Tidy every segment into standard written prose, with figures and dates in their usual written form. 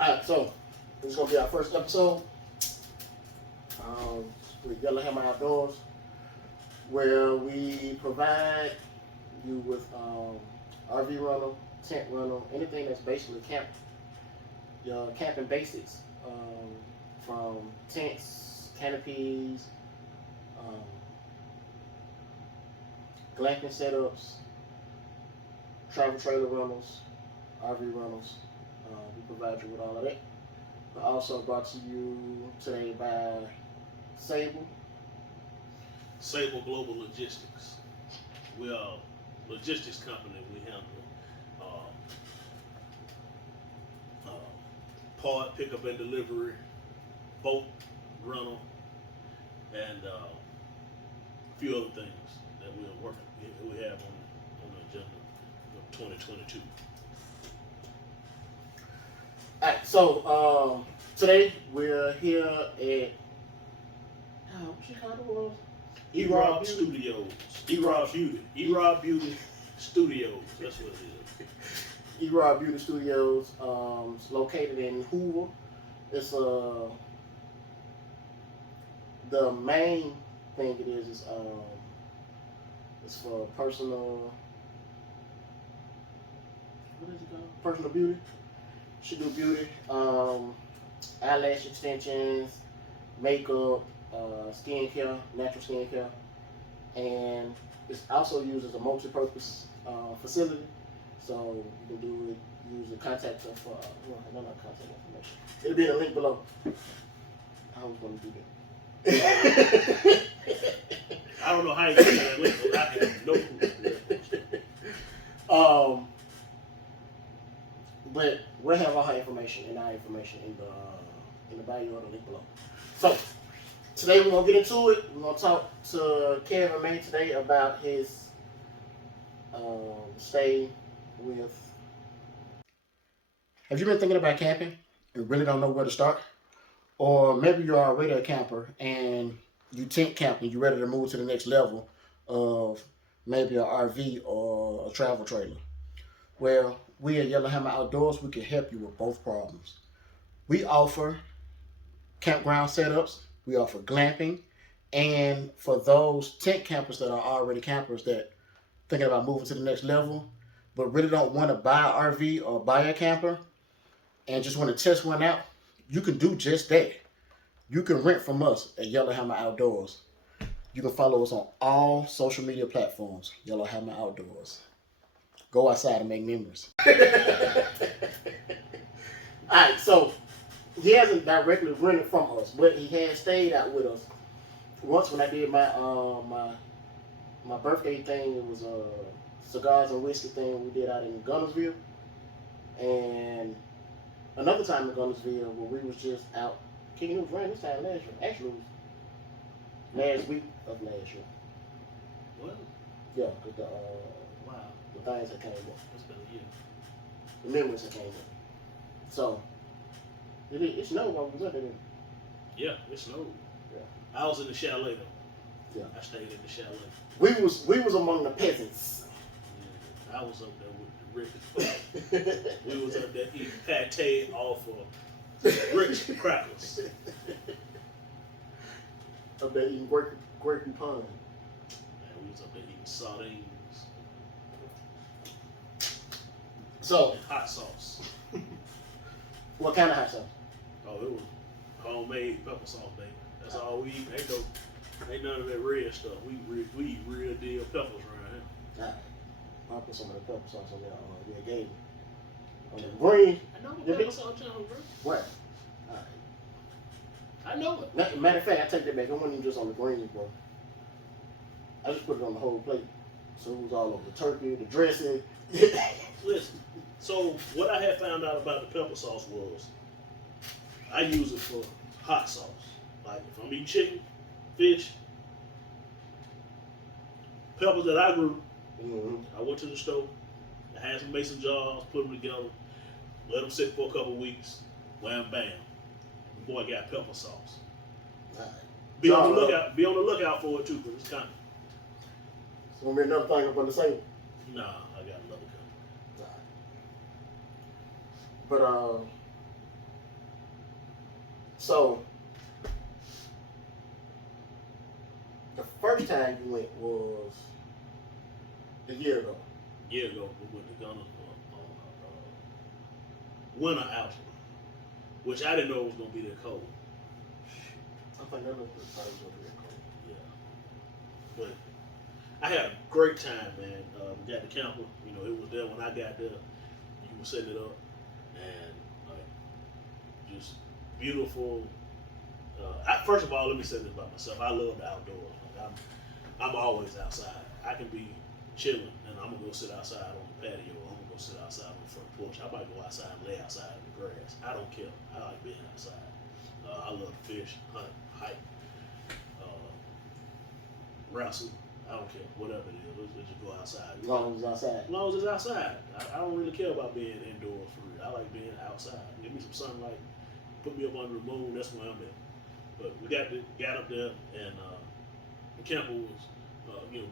Alright, so this is gonna be our first episode with Yellow Hammer Outdoors, where we provide you with RV rental, tent rental, anything that's basically your camping basics, from tents, canopies, um, glamping setups, travel trailer rentals, RV rentals. We provide you with all of that. We're also brought to you today by Sable. Sable Global Logistics. We are a logistics company. We handle part pickup and delivery, boat rental, and a few other things that we are working. We have on the agenda of 2022. Alright, so today we're here at what you call it was? E-Rob Studios. E-Rob Beauty. E-Rob Beauty Studios. That's what it is. E-Rob Beauty Studios. It's located in Hoover. It's the main thing it is it's for personal, what is it called? Personal beauty. She do beauty, eyelash extensions, makeup, skincare, natural skincare, and it's also used as a multi-purpose facility. So you can do it, use the contact of, not contact information. It'll be in the link below. I was going to do that. I don't know how you get that link, but I have no clue. But we'll have all her information and our information in the bio or the link below. So today we're gonna get into it. We're gonna talk to Kelvin May today about his stay with. Have you been thinking about camping and really don't know where to start? Or maybe you're already a camper and you tent camping, you're ready to move to the next level of maybe an RV or a travel trailer. Well, we at Yellow Hammer Outdoors, we can help you with both problems. We offer campground setups, we offer glamping, and for those tent campers that are already campers that thinking about moving to the next level, but really don't want to buy an RV or buy a camper and just want to test one out, you can do just that. You can rent from us at Yellow Hammer Outdoors. You can follow us on all social media platforms, Yellow Hammer Outdoors. Go outside and make memories. Alright, so he hasn't directly rented from us, but he has stayed out with us. Once when I did my my birthday thing, it was a cigars and whiskey thing we did out in Gunnersville. And another time in Gunnersville where we was just out kicking. It was raining this time last year. Actually, it was last week of last year. What? Yeah, because Wow. the things that came up. That's been a year. The memories that came up. So, it snowed while we was up there, didn't it? Yeah, it snowed. Yeah. I was in the chalet though. Yeah. I stayed in the chalet. We was among the peasants. Yeah, I was up there with the rich. We was up there eating pate off of rich crackers. Up there eating grape and pine. And we was up there eating sardines. So, And hot sauce. what kind of hot sauce? Oh, it was homemade pepper sauce, baby. That's all we eat. Ain't none of that red stuff. We eat real deal peppers around here. Alright. I'll put some of the pepper sauce on there. Yeah, game. On the green. I know the pepper sauce, bro. What? Alright. I know it. Matter of fact, I take that back. It wasn't even just on the greens, bro. I just put it on the whole plate. So it was all over the turkey, the dressing. Listen, so what I had found out about the pepper sauce was I use it for hot sauce. Like if I'm eating chicken, fish, peppers that I grew, I went to the store, I had some mason jars, put them together, let them sit for a couple weeks, wham bam. The boy got pepper sauce. Alright. Be on the lookout for it too, because it's coming. So we'll be another thing up on the table. Nah, I got another coming. But So the first time you went was a year ago. Year ago, we went to Ghana for winter outing, which I didn't know it was gonna be that cold. I think that was gonna be cold. Yeah, but I had a great time, man. We got the camper. You know, it was there when I got there. You were setting it up, and like just beautiful. First of all, let me say this about myself. I love the outdoors. Like I'm always outside. I can be chilling, and I'm gonna go sit outside on the patio. Or I'm gonna go sit outside on the front porch. I might go outside and lay outside in the grass. I don't care. I like being outside. I love to fish, hunt, hike, uh, wrestle. I don't care, whatever it is. Let's just go outside. As long as it's outside. As long as it's outside. I don't really care about being indoors for real. I like being outside. Give me some sunlight. Put me up under the moon. That's where I'm at. But we got up there, and the camper was,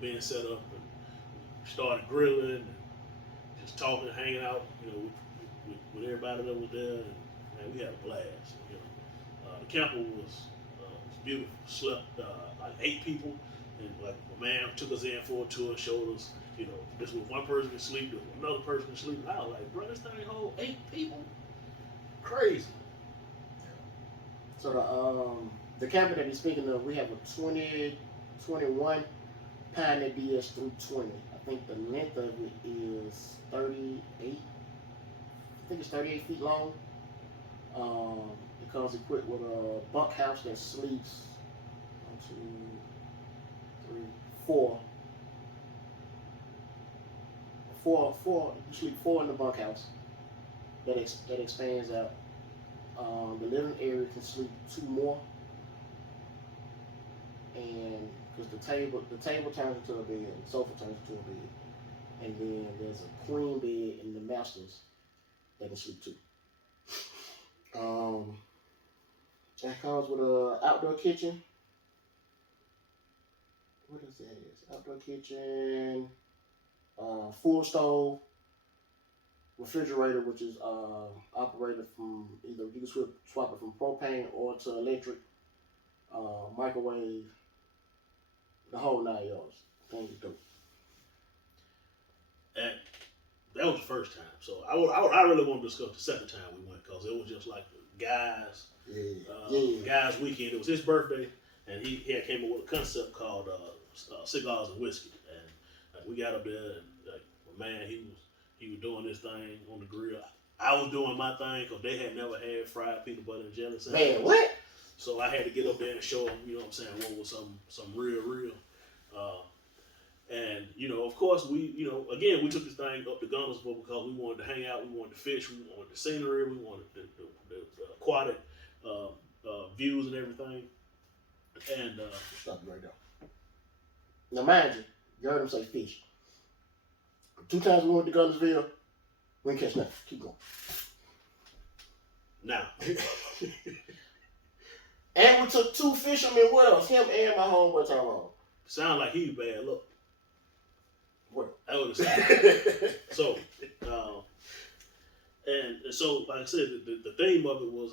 being set up, and started grilling and just talking, hanging out, with everybody that was there, and man, we had a blast. The camper was beautiful. Slept like 8 people, and like my man took us in for a tour, showed us, this was one person can sleep, there was another person can sleep. I was like, bro, this thing hold 8 people, crazy. So the camper that he's speaking of, we have a 2021 Pioneer DS 320. I think the length of it is 38. I think it's 38 feet long. It comes equipped with a bunkhouse that sleeps 1, 2, 3, 4. Four. You sleep 4 in the bunkhouse. That expands out. The living area can sleep 2 more, and because the table turns into a bed, the sofa turns into a bed, and then there's a queen bed in the masters that can sleep 2. That comes with a outdoor kitchen. What is that? Outdoor kitchen, full stove, refrigerator, which is operated from either you can swap it from propane or to electric, microwave, the whole 9 yards. Thing is dope. And that was the first time. So I really want to discuss the second time we went, because it was just like guys, guys weekend. It was his birthday, and he had came up with a concept called cigars and whiskey. And we got up there, and like my man, he was doing this thing on the grill. I was doing my thing because they had never had fried peanut butter and jelly sandwiches. Man, what? So I had to get up there and show them, what was some real. And of course, again, we took this thing up to Gunnersville because we wanted to hang out, we wanted to fish, we wanted the scenery, we wanted the aquatic views and everything. And stop you right there. Now, mind you heard him say fish. 2 times we went to Gunnersville, we didn't catch nothing. Keep going. Now. And we took 2 fishermen with us, him and my homeboy Tyrone. Sound like he bad luck. What? I would have said. So, and so, like I said, the theme of it was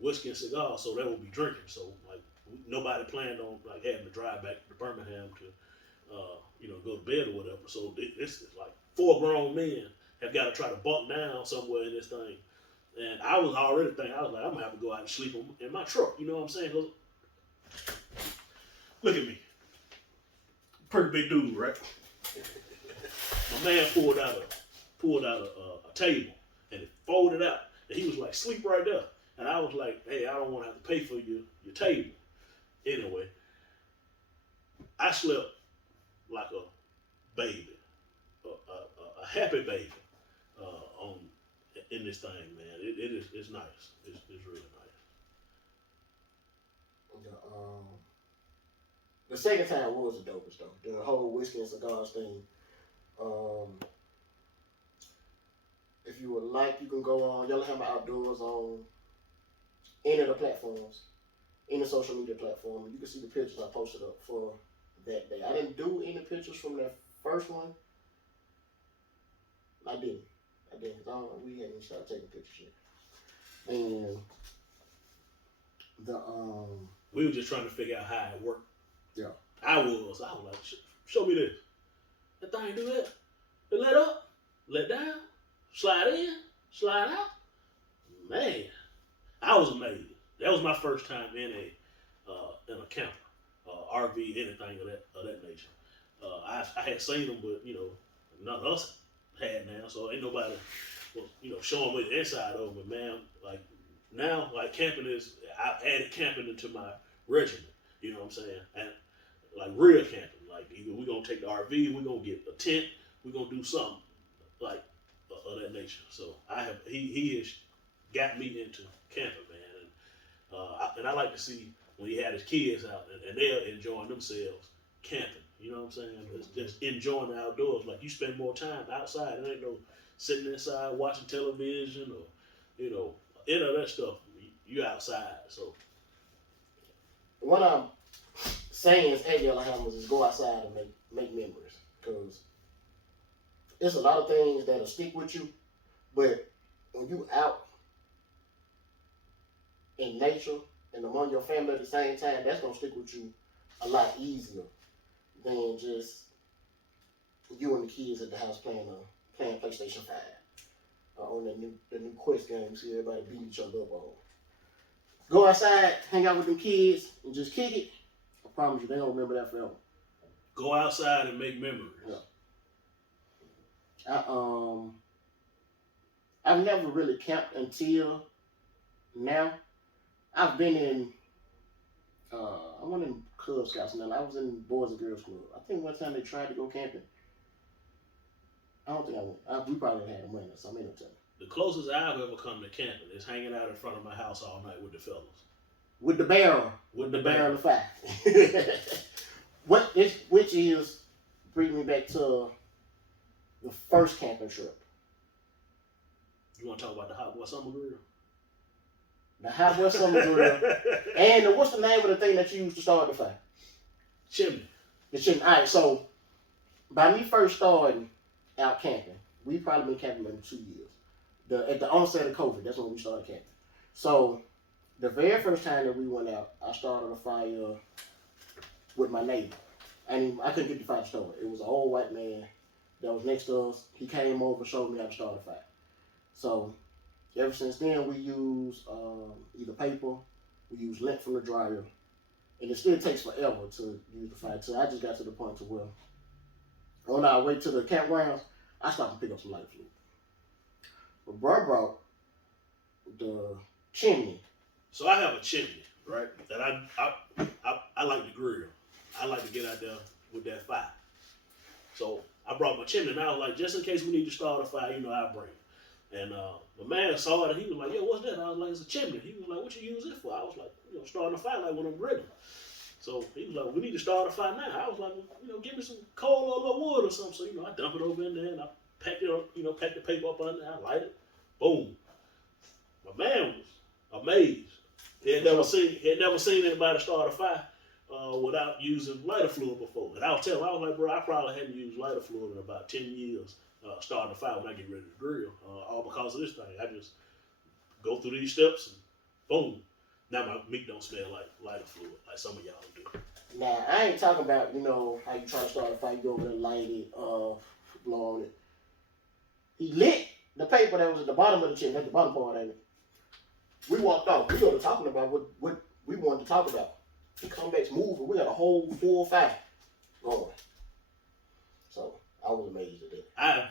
whiskey and cigars, so that would be drinking. So, like, nobody planned on like having to drive back to Birmingham to, go to bed or whatever. So this is like 4 grown men have got to try to bunk down somewhere in this thing. And I was already thinking, I was like, I'm gonna have to go out and sleep in my truck. You know what I'm saying? Look at me, pretty big dude, right? My man pulled out a table, and it folded out, and he was like, sleep right there. And I was like, hey, I don't want to have to pay for your table. Anyway, I slept like a baby, a happy baby, in this thing, man. It's nice. It's really nice. The second time was the dopest though. The whole whiskey and cigars thing. If you would like, you can go on Yellowhammer Outdoors on any of the platforms, any social media platform. You can see the pictures I posted up for that day. I didn't do any pictures from that first one. I didn't. We hadn't started taking pictures yet. And The We were just trying to figure out how it worked. yeah. I was like, show me this. That thing do that. It let up, let down, slide in, slide out. Man, I was amazed. That was my first time in a camper, RV, anything of that nature. I had seen them, but none of us had now, so ain't nobody was showing me the inside of it. Man, like now, like camping is I added camping into my regimen. You know what I'm saying? And like real camping, like either we're gonna take the RV, we're gonna get a tent, we're gonna do something like of that nature. So he has got me into camping, man, and I like to see when he had his kids out and they're enjoying themselves camping. You know what I'm saying? It's just enjoying the outdoors. Like you spend more time outside. It ain't no sitting inside watching television or any of that stuff. You outside. So What I'm saying is, hey, Yellow Hammers, is go outside and make memories, because it's a lot of things that'll stick with you, but when you out in nature and among your family at the same time, that's gonna stick with you a lot easier than just you and the kids at the house playing PlayStation 5 on the new Quest game. See everybody beat each other up on. Go outside, hang out with them kids, and just kick it. I promise you, they don't remember that forever. go outside and make memories. Yeah. I've never really camped until now. I've been in I went in Cub Scouts and then I was in Boys and Girls Club. I think one time they tried to go camping. I don't think I went. We probably had a money or something. No telling. The closest I've ever come to camping is hanging out in front of my house all night with the fellas. With the barrel. With the barrel barrel. of fire. Which is bring me back to the first camping trip. You want to talk about the Hot Boy Summer Grill? The Hot Boy Summer Grill. And what's the name of the thing that you used to start the fire? Chimney. The chimney. All right, so by me first starting out camping, we probably been camping maybe 2 years. At the onset of COVID, that's when we started camping. So the very first time that we went out, I started a fire with my neighbor. And I couldn't get the fire started. It was an old white man that was next to us. He came over, showed me how to start a fire. So ever since then, we use either paper, we use lint from the dryer, and it still takes forever to use the fire. So I just got to the point to where on our way to the campgrounds, I stopped and pick up some light fluid. But bro brought the chimney. So I have a chimney, right? That I like to grill. I like to get out there with that fire. So I brought my chimney, and I was like, just in case we need to start a fire, I'll bring it. And the man saw it, and he was like, "Yeah, what's that?" I was like, "It's a chimney." He was like, "What you use it for?" I was like, starting a fire like when I'm grilling. So he was like, "We need to start a fire now." I was like, "Give me some coal or a little wood or something." So I dump it over in there, and I packed it up, packed the paper up under there. I light it. Boom. My man was amazed. He had never seen anybody start a fire without using lighter fluid before. And I was telling him, I was like, "Bro, I probably hadn't used lighter fluid in about 10 years starting a fire when I get ready to grill, all because of this thing. I just go through these steps and boom. Now my meat don't smell like lighter fluid like some of y'all do." Now, I ain't talking about, how you try to start a fire, you go over there, light it, blow on it. He lit the paper that was at the bottom of the chimney, at the bottom part of it. We walked off. We started talking about what we wanted to talk about. He come back moving. We got a whole full fire going. So I was amazed at that.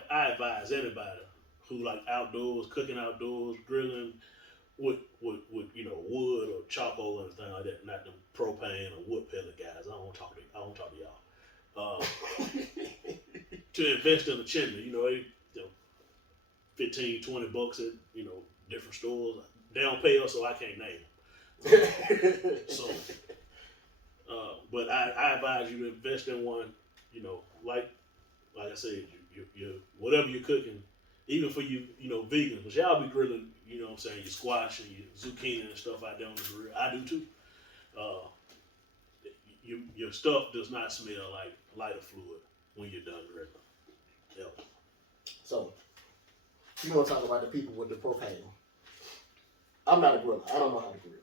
I advise anybody who like outdoors, cooking outdoors, grilling with wood or charcoal or anything like that, not the propane or wood pellet guys. I don't want to talk to y'all. To invest in a chimney, they, 15, $20 at different stores. They don't pay us, so I can't name them. But I advise you to invest in one. Like I said, you whatever you're cooking, even for you, vegans, because y'all be grilling, what I'm saying, your squash and your zucchini and stuff out there on the grill. I do too. Your stuff does not smell like lighter fluid when you're done grilling. Yep. So, you want to talk about the people with the propane. I'm not a griller. I don't know how to grill.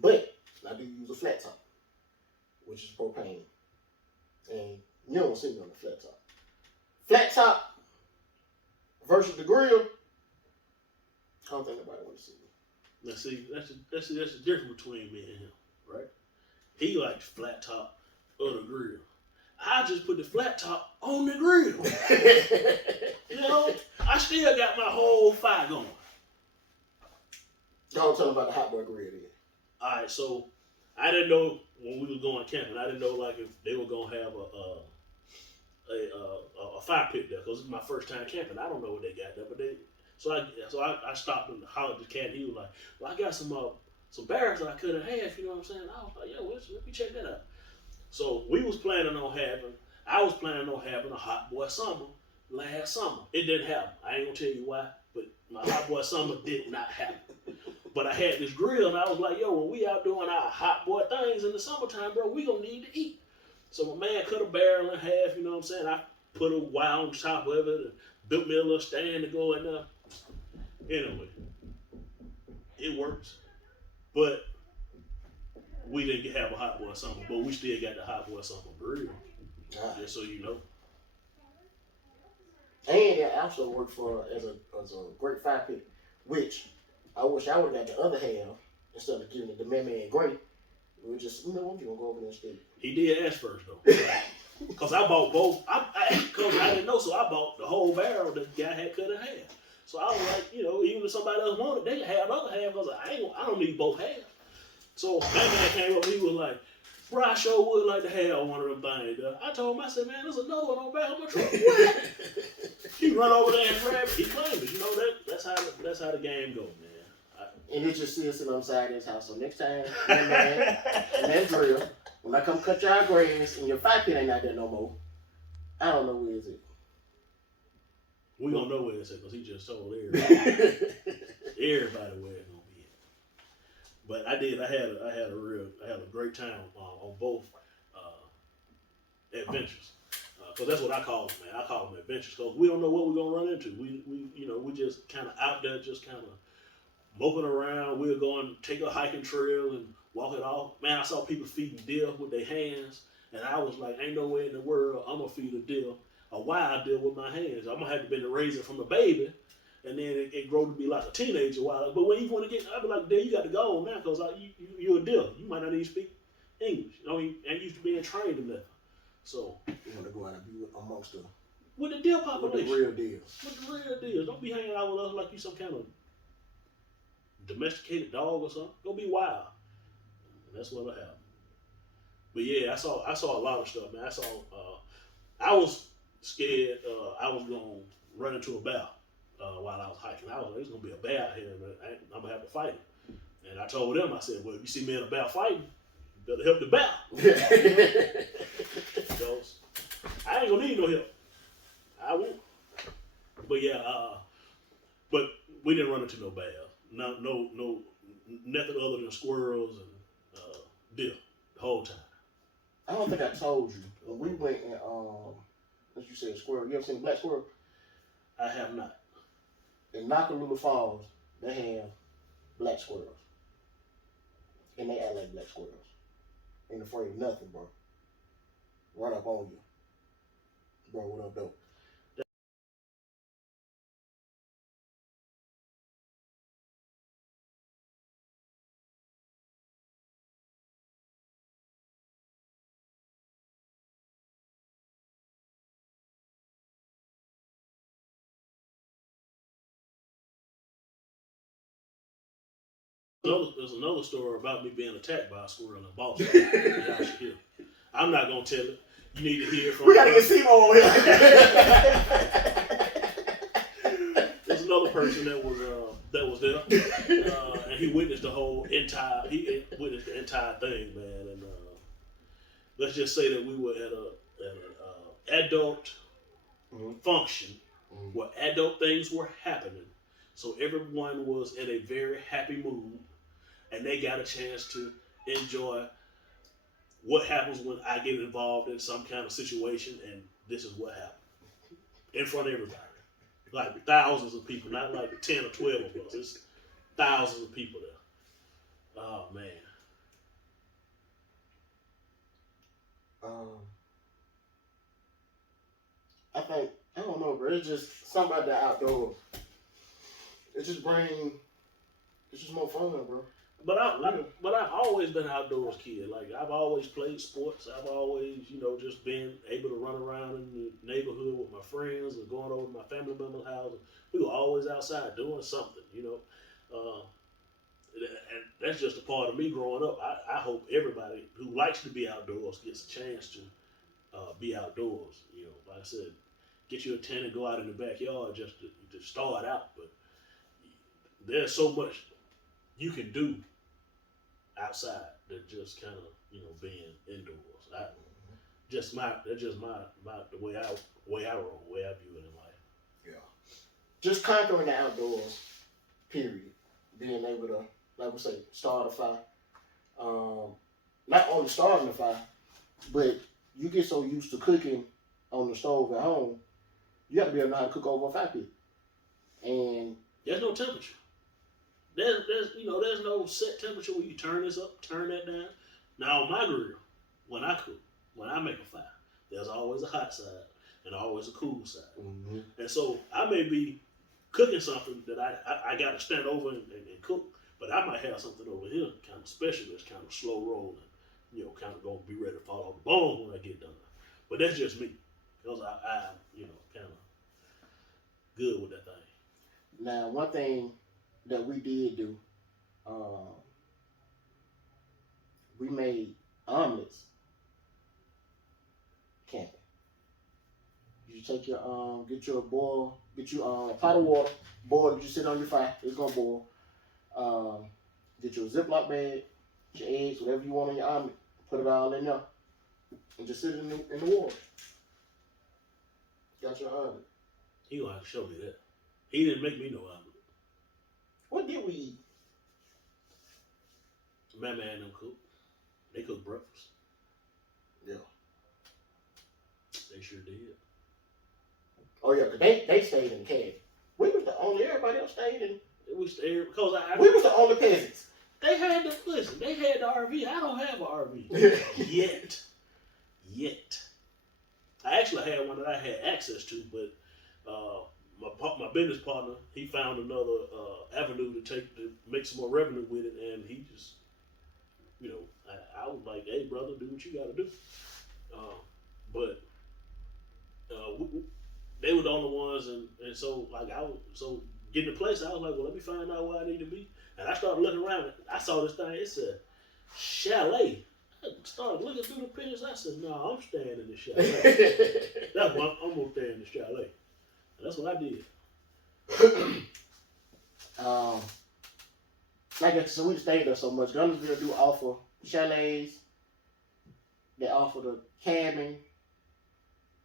But I do use a flat top, which is propane. And you don't see me on the flat top. Flat top versus the grill, I don't think nobody want to see me. Now see, that's the difference between me and him, right? He liked the flat top of the grill. I just put the flat top on the grill. You know, I still got my whole fire going. Don't tell them about the hot boy grill then. All right, so I didn't know when we was going camping. I didn't know like if they were gonna have a fire pit there because it's my first time camping. I don't know what they got there, but they. So I stopped and hollered at the cat. And he was like, "Well, I got some barrels that I could have had. You know what I'm saying?" I was like, "Yo, let me check that out." So we was planning on having. I was planning on having a hot boy summer last summer. It didn't happen. I ain't gonna tell you why, but my hot boy summer did not happen. But I had this grill, and I was like, yo, when we out doing our hot boy things in the summertime, bro, we gonna need to eat. So my man cut a barrel in half, you know what I'm saying? I put a wire on top of it and built me a little stand to go in there. Anyway, it works. But we didn't have a hot boy summer, but we still got the hot boy summer grill. Just so you know. And it also worked for as a great fire pit, which I wish I would have got the other half instead of giving it to Man and Great. We were just, you know what, you gonna go over there instead. He did ask first though. Cause I bought both. Cause I didn't know, so I bought the whole barrel that the guy had cut in half. So I was like, you know, even if somebody else wanted, they could have the other half. Cause I don't need both halves. So that man came up, he was like, bro, I sure would like to have one of them things. I told him, I said, man, there's another one on back of my truck. What? He run over there and grab it. He claimed it. You know that's how the game goes, man. And it just sitting outside his house. So next time, man, and that drill, when I come cut your grass and your fire pit ain't out there no more, I don't know where is it. We don't know where it's at because he just told everybody. Everybody where it's gonna be at. But I did. I had a great time on both adventures. Because that's what I call them, man. I call them adventures because we don't know what we're gonna run into. We just kind of out there, just kind of moping around. We're going to take a hiking trail and walk it off. Man, I saw people feeding deer with their hands, and I was like, ain't no way in the world I'm gonna feed a wild deer with my hands. I'm gonna have to be to raise it from a baby, and then it grow to be like a teenager wild. But when you want to get, I be like, deer, you got to go now because you're a deer. You might not even speak English. You know, you ain't used to being trained in that. So you want to go out and be amongst the deer population. With the real deers. With the real deers. Don't be hanging out with us like you some kind of domesticated dog or something. Go be wild. And that's what'll happen. But yeah, I saw a lot of stuff, man. I was scared I was gonna run into a bear while I was hiking. I was like, there's gonna be a bear out here, but I'm gonna have to fight it. And I told them, I said, well, if you see me in a bear fighting, you better help the bear. Because I ain't gonna need no help. I won't. But yeah, but we didn't run into no bears. No, nothing other than squirrels and deer the whole time. I don't think I told you when we went and as you said, squirrel. You ever seen black squirrel? I have not. In Nakalula Falls, they have black squirrels, and they act like black squirrels. Ain't afraid of nothing, bro. Run up on you, bro. What up, though? There's another story about me being attacked by a squirrel in Boston. Y'all should hear. I'm not gonna tell it. You need to hear from. We gotta get Seymour over here. There's another person that was there, and he witnessed the entire thing, man. And let's just say that we were at an adult function where adult things were happening. So everyone was in a very happy mood, and they got a chance to enjoy what happens when I get involved in some kind of situation, and this is what happened in front of everybody, like thousands of people, not like 10 or 12 of us. It's thousands of people there. Oh man! Um, I think I don't know, bro. It's just something about the outdoors. It just bring. It's just more fun, bro. I've always been an outdoors kid. Like I've always played sports. I've always, just been able to run around in the neighborhood with my friends or going over to my family members' house. We were always outside doing something. And that's just a part of me growing up. I hope everybody who likes to be outdoors gets a chance to be outdoors. Like I said, get you a tent and go out in the backyard just to start out. But there's so much you can do outside than just kind of being indoors. That's just my the way I roll, the way I view it in life. Yeah. Just conquering the outdoors. Period. Being able to, like we say, start a fire. Not only starting a fire, but you get so used to cooking on the stove at home, you have to be able to know how to cook over a fire pit. And there's no temperature. There's no set temperature where you turn this up, turn that down. Now on my grill, when I cook, when I make a fire, there's always a hot side and always a cool side. mm-hmm. And so I may be cooking something that I got to stand over and cook, but I might have something over here kind of special that's kind of slow rolling, kind of going to be ready to fall off the bone when I get done. But that's just me, because I kind of good with that thing. Now, one thing that we did do, we made omelets camping. You take your get your boil, get you a pot of water, boil it, you sit on your fire, it's gonna boil. Get your Ziploc bag, your eggs, whatever you want on your omelet, put it all in there, and just sit it in the water. Got your omelet. He gonna have to show me that. He didn't make me no omelet. What did we eat? Mama and them cook. They cook breakfast. Yeah. They sure did. Oh yeah, 'cause they stayed in the cabin. We was the only, everybody else stayed in. We stayed because we was the only peasants. They had the RV. I don't have an RV yet. I actually had one that I had access to, but my business partner, he found another avenue to make some more revenue with it, and he just, I was like, hey brother, do what you got to do. But they were the only ones, and so getting the place, I was like, well, let me find out where I need to be, and I started looking around. I saw this thing. It said chalet. I started looking through the pictures. I said, no, I'm staying in the chalet. That's what I'm gonna stay in the chalet. And that's what I did. Like I said, so we stayed there so much. Gunnersville do offer chalets. They offer the cabin.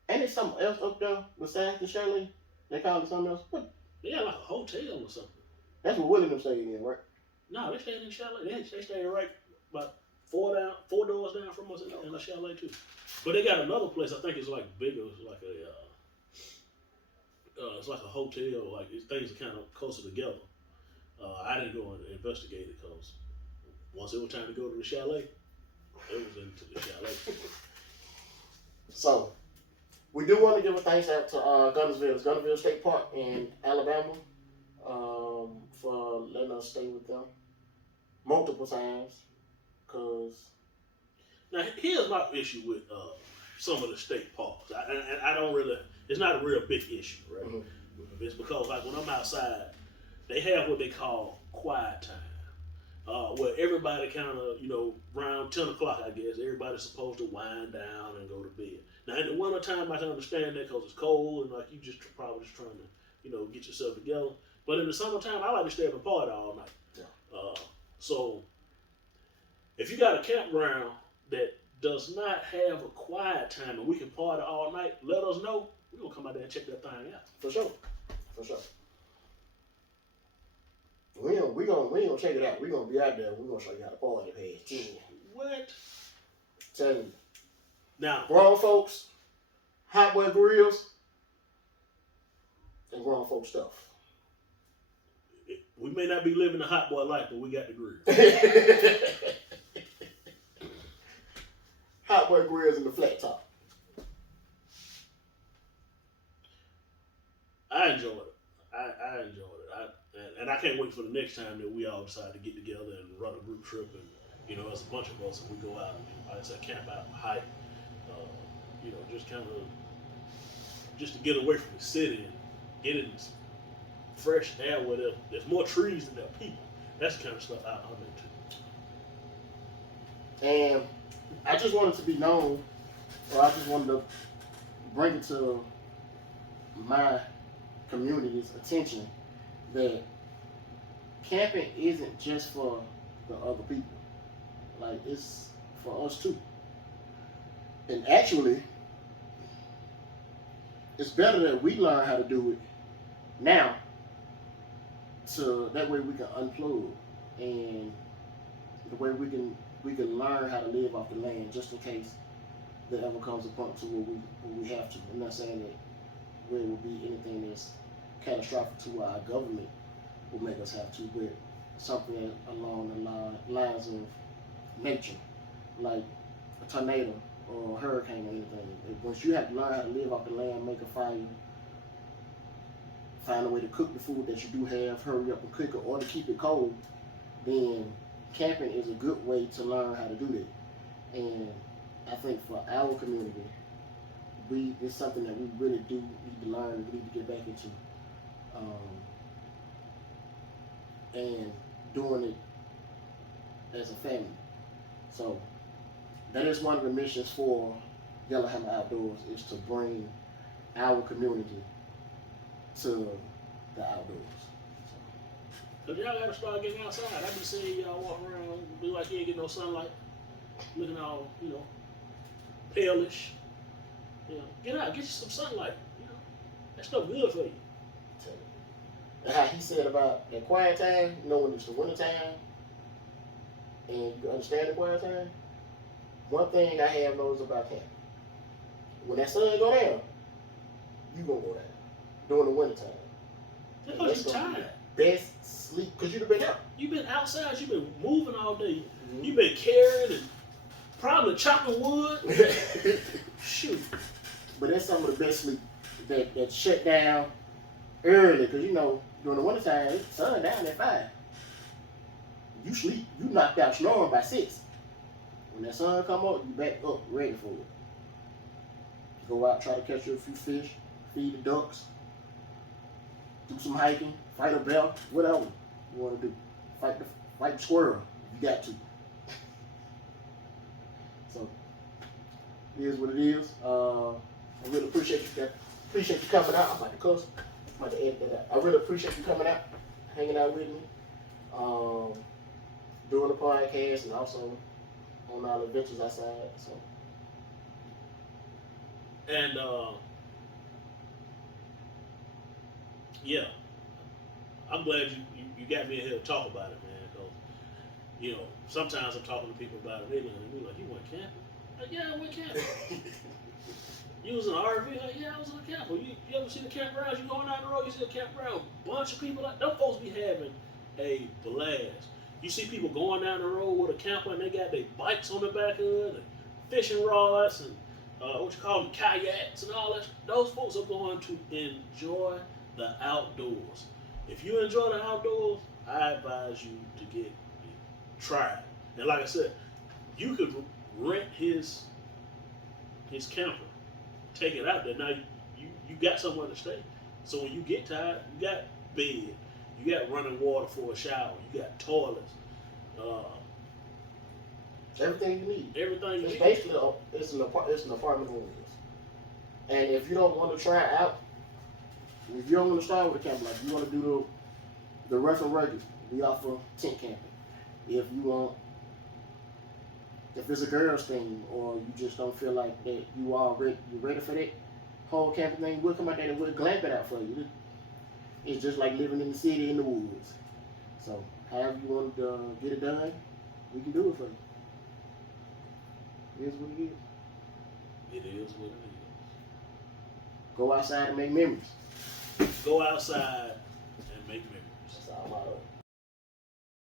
And there's something else up there besides the chalet. They call it something else. What? They got like a hotel or something. That's what Willie them stayed in, right? No, they stayed in the chalet. They stayed right about four doors down from us in the chalet too. But they got another place. I think it's like bigger. It's like a hotel. Like things are kind of closer together. I didn't go and investigate it because once it was time to go to the chalet, it was into the chalet. So, we do want to give a thanks out to Gunnersville State Park in Alabama, for letting us stay with them multiple times. Cause now here's my issue with some of the state parks. I don't really. It's not a real big issue, right? Mm-hmm. It's because like when I'm outside, they have what they call quiet time, where everybody kind of around 10 o'clock, I guess everybody's supposed to wind down and go to bed. Now in the wintertime, I can understand that because it's cold and like you just probably just trying to get yourself together. But in the summertime, I like to stay up and party all night. Yeah. So if you got a campground that does not have a quiet time and we can party all night, let us know. We're gonna come out there and check that thing out. For sure. We ain't gonna check it out. We're gonna be out there. We're gonna show you how to party past 10. What? Tell you. Now, grown folks, hot boy grills, and grown folk stuff. We may not be living the hot boy life, but we got the grill. hot boy grills and the flat top. I enjoyed it. I enjoyed it. And I can't wait for the next time that we all decide to get together and run a group trip and as a bunch of us and we go out and like I said, camp out, hike, just kind of just to get away from the city and get in this fresh air where there's more trees than there are people. That's the kind of stuff I'm into. And I just wanted to be known, or I just wanted to bring it to my community's attention that camping isn't just for the other people. Like, it's for us too. And actually, it's better that we learn how to do it now, so that way we can unplug, and the way we can learn how to live off the land, just in case there ever comes a point to where we have to. I'm not saying that there will be anything that's catastrophic to where our government will make us have to, but something along the lines of nature, like a tornado or a hurricane or anything. Once you have to learn how to live off the land, make a fire, find a way to cook the food that you do have, hurry up and cook it, or to keep it cold, then camping is a good way to learn how to do that. And I think for our community, it's something that we really do need to learn, we need to get back into. And doing it as a family. So that is one of the missions for Yellowhammer Outdoors, is to bring our community to the outdoors. Cause y'all gotta start getting outside. I be seeing y'all walk around, be like you ain't getting no sunlight, looking all, palish. Get out, get you some sunlight. That stuff good for you. And how he said about that quiet time, when it's the winter time, and you understand the quiet time. One thing I have noticed about camping: when that sun go down, you gonna go down during the winter time. Because you're tired. Best sleep, because you've been out. You've been outside. You've been moving all day. Mm-hmm. You've been carrying and probably chopping wood. Shoot. But that's some of the best sleep that shut down early, because during the winter time, it's sun down at 5. You sleep, you knocked out snoring by 6. When that sun come up, you back up, ready for it. Go out, try to catch you a few fish, feed the ducks, do some hiking, fight a bear, whatever you want to do. Fight the squirrel if you got to. So it is what it is. I really appreciate you coming out. I'm about to cuss. I'm about to edit that out. I really appreciate you coming out, hanging out with me, doing the podcast, and also on our adventures outside. So. And yeah, I'm glad you got me in here to talk about it, man. Because sometimes I'm talking to people about it, they look at me like, "You went camping?" Like, "Yeah, I went camping." You was in an RV? Like, "Yeah, I was in a camper." You ever see the campgrounds? You going down the road, you see a campground, bunch of people. Them folks be having a blast. You see people going down the road with a camper and they got their bikes on the back of it, and fishing rods, and kayaks and all that. Those folks are going to enjoy the outdoors. If you enjoy the outdoors, I advise you to try it. And like I said, you could rent his camper, take it out there. Now you got somewhere to stay. So when you get tired, you got bed, you got running water for a shower, you got toilets. Everything you need. Everything you need. It's basically it's an apartment on wheels. And if you don't want to try it out, if you don't want to start with a camper, like you want to do the rough and rugged, we offer tent camping. If it's a girl's thing, or you just don't feel like that you're ready for that whole camping thing, we'll come out there and we'll glamp it out for you. It's just like living in the city in the woods. So however you want to get it done, we can do it for you. It is what it is. It is what it is. Go outside and make memories. Go outside and make memories. That's our motto.